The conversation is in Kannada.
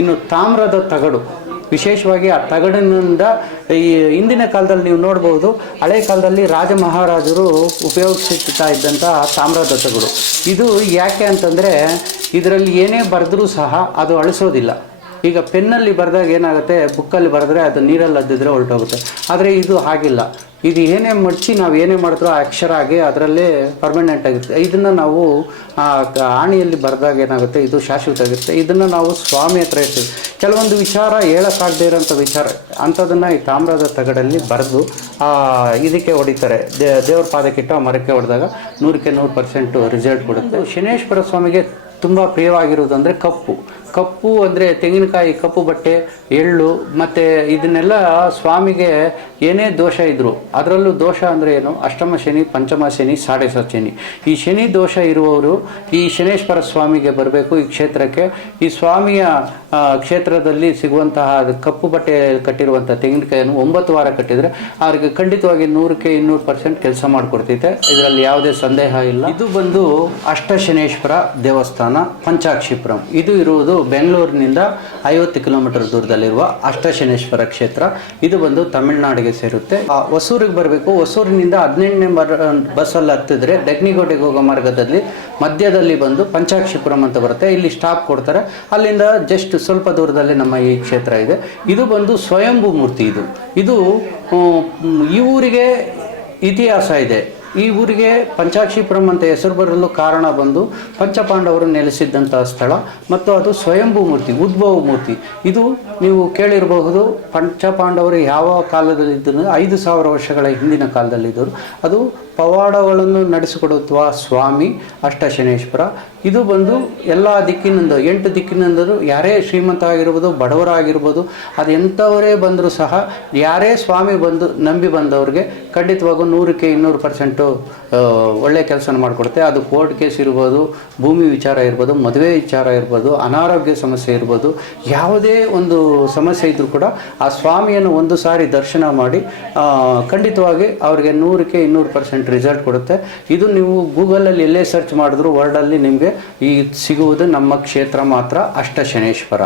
ಇನ್ನು ತಾಮ್ರದ ತಗಡು, ವಿಶೇಷವಾಗಿ ಆ ತಗಡಿನಿಂದ ಈ ಹಿಂದಿನ ಕಾಲದಲ್ಲಿ ನೀವು ನೋಡ್ಬೋದು, ಹಳೆ ಕಾಲದಲ್ಲಿ ರಾಜ ಮಹಾರಾಜರು ಉಪಯೋಗಿಸುತ್ತಾ ಇದ್ದಂಥ ತಾಮ್ರದ ತಗಡು. ಇದು ಯಾಕೆ ಅಂತಂದರೆ ಇದರಲ್ಲಿ ಏನೇ ಬರೆದ್ರೂ ಸಹ ಅದು ಅಳಿಸೋದಿಲ್ಲ. ಈಗ ಪೆನ್ನಲ್ಲಿ ಬರೆದಾಗ ಏನಾಗುತ್ತೆ, ಬುಕ್ಕಲ್ಲಿ ಬರೆದ್ರೆ ಅದು ನೀರಲ್ಲಿ ಅದ್ದಿದ್ರೆ ಹೊರಟೋಗುತ್ತೆ. ಆದರೆ ಇದು ಹಾಗಿಲ್ಲ. ಇದು ಏನೇ ಮಡಚಿ ನಾವು ಏನೇ ಮಾಡಿದ್ರೂ ಆ ಅಕ್ಷರ ಆಗಿ ಅದರಲ್ಲೇ ಪರ್ಮನೆಂಟ್ ಆಗಿರುತ್ತೆ. ಇದನ್ನು ನಾವು ಆಣಿಯಲ್ಲಿ ಬರೆದಾಗ ಏನಾಗುತ್ತೆ, ಇದು ಶಾಶ್ವತ ಆಗಿರುತ್ತೆ. ಇದನ್ನು ನಾವು ಸ್ವಾಮಿ ಹತ್ರ ಇರ್ತೀವಿ. ಕೆಲವೊಂದು ವಿಚಾರ ಹೇಳೋಕ್ಕಾಗದೇ ಇರೋಂಥ ವಿಚಾರ ಅಂಥದನ್ನು ಈ ತಾಮ್ರದ ತಗಡಲ್ಲಿ ಬರೆದು ಇದಕ್ಕೆ ಹೊಡಿತಾರೆ. ದೇವ್ರ ಪಾದಕ್ಕಿಟ್ಟು ಆ ಮರಕ್ಕೆ ಹೊಡೆದಾಗ 100ಕ್ಕೆ 100% ರಿಸಲ್ಟ್ ಕೊಡುತ್ತೆ. ಶನೇಶ್ವರ ಸ್ವಾಮಿಗೆ ತುಂಬ ಪ್ರಿಯವಾಗಿರುವುದು ಅಂದರೆ ಕಪ್ಪು ಅಂದರೆ ತೆಂಗಿನಕಾಯಿ, ಕಪ್ಪು ಬಟ್ಟೆ, ಎಳ್ಳು, ಮತ್ತು ಇದನ್ನೆಲ್ಲ ಸ್ವಾಮಿಗೆ ಏನೇ ದೋಷ ಇದ್ದರೂ, ಅದರಲ್ಲೂ ದೋಷ ಅಂದರೆ ಏನು, ಅಷ್ಟಮ ಶನಿ, ಪಂಚಮ ಶನಿ, ಸಾಡೆ ಸಾತ್ ಶನಿ, ಈ ಶನಿ ದೋಷ ಇರುವವರು ಈ ಶನೇಶ್ವರ ಸ್ವಾಮಿಗೆ ಬರಬೇಕು. ಈ ಕ್ಷೇತ್ರಕ್ಕೆ, ಈ ಸ್ವಾಮಿಯ ಕ್ಷೇತ್ರದಲ್ಲಿ ಸಿಗುವಂತಹ ಕಪ್ಪು ಬಟ್ಟೆ ಕಟ್ಟಿರುವಂಥ ತೆಂಗಿನಕಾಯಿಯನ್ನು 9 ವಾರ ಕಟ್ಟಿದರೆ ಅವ್ರಿಗೆ ಖಂಡಿತವಾಗಿ 100ಕ್ಕೆ 200% ಕೆಲಸ ಮಾಡಿಕೊಡ್ತೈತೆ. ಇದರಲ್ಲಿ ಯಾವುದೇ ಸಂದೇಹ ಇಲ್ಲ. ಇದು ಬಂದು ಅಷ್ಟಶನೇಶ್ವರ ದೇವಸ್ಥಾನ ಪಂಚಾಕ್ಷಿಪುರಂ. ಇದು ಇರುವುದು ಬೆಂಗಳೂರಿನಿಂದ 50 ಕಿಲೋಮೀಟರ್ ದೂರದಲ್ಲಿರುವ ಅಷ್ಟಶನೇಶ್ವರ ಕ್ಷೇತ್ರ. ಇದು ಬಂದು ತಮಿಳುನಾಡಿಗೆ ಸೇರುತ್ತೆ. ಹೊಸೂರಿಗೆ ಬರಬೇಕು. ಹೊಸೂರಿನಿಂದ 18ನೇ ಬಸ್ಸಲ್ಲಿ ಹತ್ತಿದ್ರೆ ದಗ್ನಿಗೋಟೆಗೆ ಹೋಗೋ ಮಾರ್ಗದಲ್ಲಿ ಮಧ್ಯದಲ್ಲಿ ಬಂದು ಪಂಚಾಕ್ಷಿಪುರಂ ಅಂತ ಬರುತ್ತೆ. ಇಲ್ಲಿ ಸ್ಟಾಪ್ ಕೊಡ್ತಾರೆ. ಅಲ್ಲಿಂದ ಜಸ್ಟ್ ಸ್ವಲ್ಪ ದೂರದಲ್ಲಿ ನಮ್ಮ ಈ ಕ್ಷೇತ್ರ ಇದೆ. ಇದು ಬಂದು ಸ್ವಯಂಭೂ ಮೂರ್ತಿ. ಇದು ಈ ಊರಿಗೆ ಇತಿಹಾಸ ಇದೆ. ಈ ಊರಿಗೆ ಪಂಚಾಕ್ಷಿಪುರಂ ಅಂತ ಹೆಸರು ಬರಲು ಕಾರಣ ಬಂದು ಪಂಚಪಾಂಡವರು ನೆಲೆಸಿದ್ದಂಥ ಸ್ಥಳ ಮತ್ತು ಅದು ಸ್ವಯಂಭೂ ಮೂರ್ತಿ, ಉದ್ಭವ ಮೂರ್ತಿ. ಇದು ನೀವು ಕೇಳಿರಬಹುದು, ಪಂಚಪಾಂಡವರು ಯಾವ ಕಾಲದಲ್ಲಿದ್ದರು, 5000 ವರ್ಷಗಳ ಹಿಂದಿನ ಕಾಲದಲ್ಲಿದ್ದರು. ಅದು ಪವಾಡಗಳನ್ನು ನಡೆಸಿಕೊಡುವ ಸ್ವಾಮಿ ಅಷ್ಟಶನೇಶ್ವರ. ಇದು ಬಂದು ಎಲ್ಲ ದಿಕ್ಕಿನಿಂದ 8 ದಿಕ್ಕಿನಿಂದಲೂ ಯಾರೇ ಶ್ರೀಮಂತ ಆಗಿರ್ಬೋದು, ಬಡವರಾಗಿರ್ಬೋದು, ಅದು ಎಂಥವರೇ ಬಂದರೂ ಸಹ ಯಾರೇ ಸ್ವಾಮಿ ಬಂದು ನಂಬಿ ಬಂದವ್ರಿಗೆ ಖಂಡಿತವಾಗೂ 100ಕ್ಕೆ 200% ಒಳ್ಳೆಯ ಕೆಲಸ ಮಾಡಿಕೊಡುತ್ತೆ. ಅದು ಕೋರ್ಟ್ ಕೇಸ್ ಇರ್ಬೋದು, ಭೂಮಿ ವಿಚಾರ ಇರ್ಬೋದು, ಮದುವೆ ವಿಚಾರ ಇರ್ಬೋದು, ಅನಾರೋಗ್ಯ ಸಮಸ್ಯೆ ಇರ್ಬೋದು, ಯಾವುದೇ ಒಂದು ಸಮಸ್ಯೆ ಇದ್ದರೂ ಕೂಡ ಆ ಸ್ವಾಮಿಯನ್ನು ಒಂದು ಸಾರಿ ದರ್ಶನ ಮಾಡಿ ಖಂಡಿತವಾಗಿ ಅವರಿಗೆ 100ಕ್ಕೆ 200% ರಿಸಲ್ಟ್ ಕೊಡುತ್ತೆ. ಇದು ನೀವು ಗೂಗಲಲ್ಲಿ ಎಲ್ಲೇ ಸರ್ಚ್ ಮಾಡಿದ್ರು ವರ್ಲ್ಡಲ್ಲಿ ನಿಮಗೆ ಈ ಸಿಗುವುದು ನಮ್ಮ ಕ್ಷೇತ್ರ ಮಾತ್ರ, ಅಷ್ಟಶನೇಶ್ವರ.